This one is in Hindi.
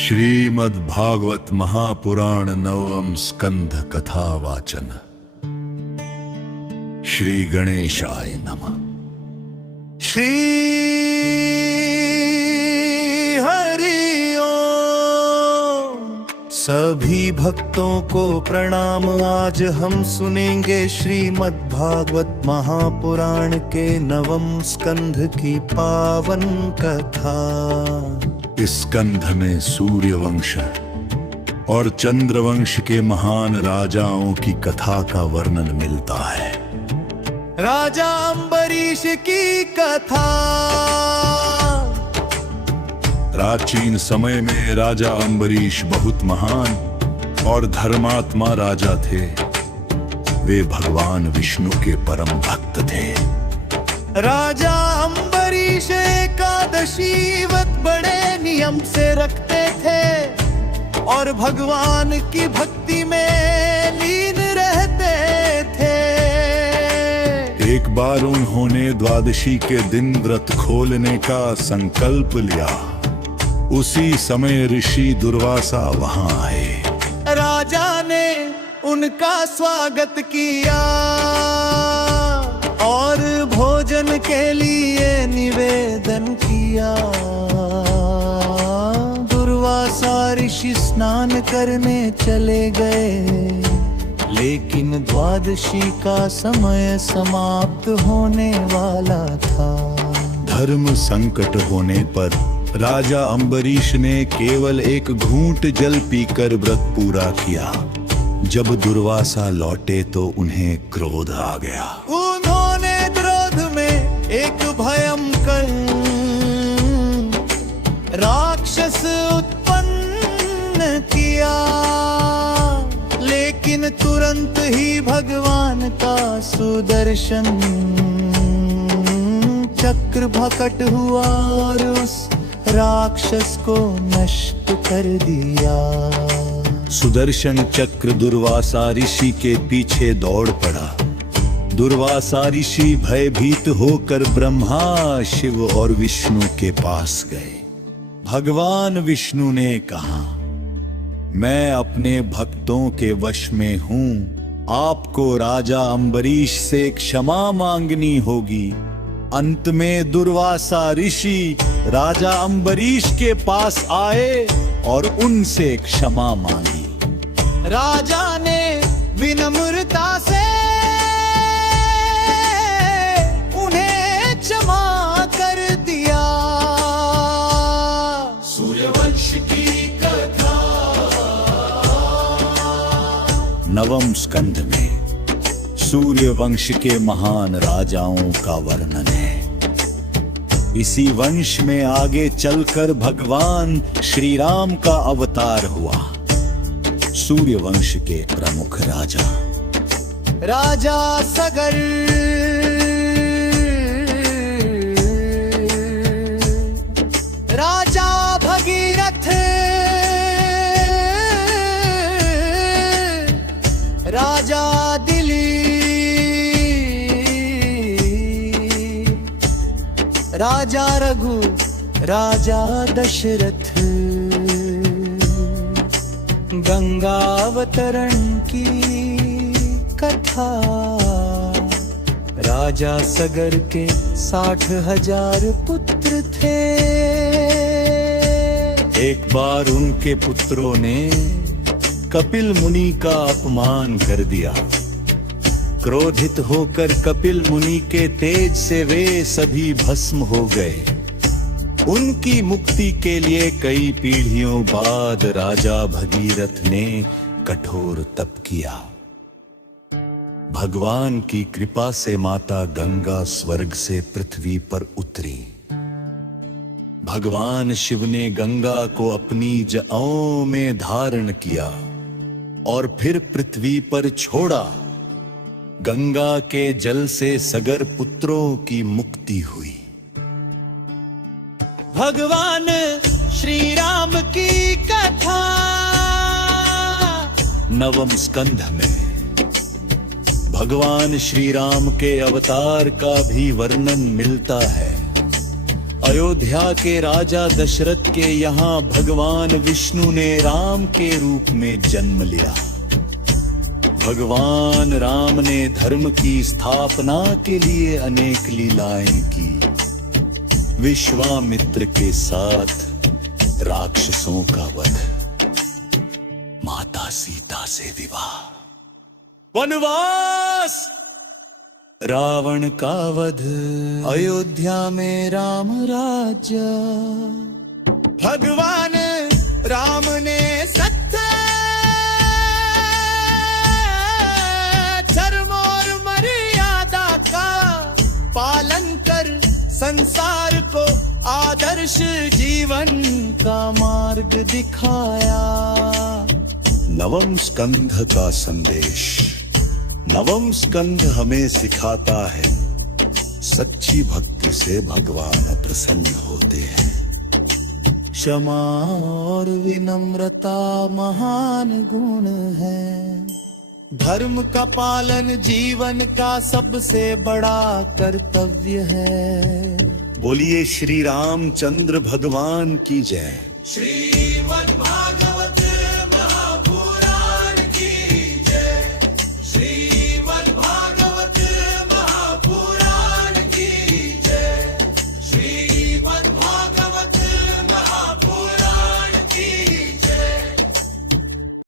श्रीमद्भागवत महापुराण नवम स्कंध कथा वाचन। श्री गणेशाय नमः। श्री हरि ओम। सभी भक्तों को प्रणाम। आज हम सुनेंगे श्रीमद्भागवत महापुराण के नवम स्कंध की पावन कथा। इस स्कंध में सूर्यवंश और चंद्रवंश के महान राजाओं की कथा का वर्णन मिलता है। राजा अम्बरीश की कथा। प्राचीन समय में राजा अम्बरीश बहुत महान और धर्मात्मा राजा थे। वे भगवान विष्णु के परम भक्त थे। राजा अम्बरीश एकादशी व्रत बड़े नियम से रखते थे और भगवान की भक्ति में लीन रहते थे। एक बार उन्होंने द्वादशी के दिन व्रत खोलने का संकल्प लिया। उसी समय ऋषि दुर्वासा वहां आए। राजा ने उनका स्वागत किया और भोजन के लिए निवेदन किया। दुर्वासा ऋषि स्नान करने चले गए, लेकिन द्वादशी का समय समाप्त होने वाला था। धर्म संकट होने पर राजा अम्बरीश ने केवल एक घूंट जल पीकर व्रत पूरा किया। जब दुर्वासा लौटे तो उन्हें क्रोध आ गया। उन्होंने क्रोध में एक भयंकर राक्षस उत्पन्न किया, लेकिन तुरंत ही भगवान का सुदर्शन चक्र प्रकट हुआ और उस राक्षस को नष्ट कर दिया। सुदर्शन चक्र दुर्वासा ऋषि के पीछे दौड़ पड़ा। दुर्वासा ऋषि भयभीत होकर ब्रह्मा, शिव और विष्णु के पास गए। भगवान विष्णु ने कहा, मैं अपने भक्तों के वश में हूं। आपको राजा अम्बरीश से क्षमा मांगनी होगी। अंत में दुर्वासा ऋषि राजा अम्बरीश के पास आए और उनसे क्षमा मांगी। राजा ने विनम्रता से उन्हें क्षमा कर दिया। सूर्यवंश की कथा। नवम स्कंध में सूर्यवंश के महान राजाओं का वर्णन है। इसी वंश में आगे चलकर भगवान श्री राम का अवतार हुआ। सूर्यवंश के प्रमुख राजा राजा सगर, राजा भगीरथ, राजा दिलीप, राजा रघु, राजा दशरथ। गंगावतरण की कथा। राजा सगर के 60,000 पुत्र थे। एक बार उनके पुत्रों ने कपिल मुनि का अपमान कर दिया। क्रोधित होकर कपिल मुनि के तेज से वे सभी भस्म हो गए। उनकी मुक्ति के लिए कई पीढ़ियों बाद राजा भगीरथ ने कठोर तप किया। भगवान की कृपा से माता गंगा स्वर्ग से पृथ्वी पर उतरी। भगवान शिव ने गंगा को अपनी जटाओं में धारण किया और फिर पृथ्वी पर छोड़ा। गंगा के जल से सगर पुत्रों की मुक्ति हुई। भगवान श्री राम की कथा। नवम स्कंध में भगवान श्री राम के अवतार का भी वर्णन मिलता है। अयोध्या के राजा दशरथ के यहाँ भगवान विष्णु ने राम के रूप में जन्म लिया। भगवान राम ने धर्म की स्थापना के लिए अनेक लीलाएं की। विश्वामित्र के साथ राक्षसों का वध, माता सीता से विवाह, वनवास, रावण का वध, अयोध्या में राम राज्य। भगवान राम ने सत्य, धर्म और मर्यादा का पालन कर संसार को आदर्श जीवन का मार्ग दिखाया। नवम स्कंध का संदेश। नवम स्कंध हमें सिखाता है सच्ची भक्ति से भगवान प्रसन्न होते हैं। क्षमा और विनम्रता महान गुण है। धर्म का पालन जीवन का सबसे बड़ा कर्तव्य है। बोलिए श्री रामचंद्र भगवान की जय। श्रीमद् भागवत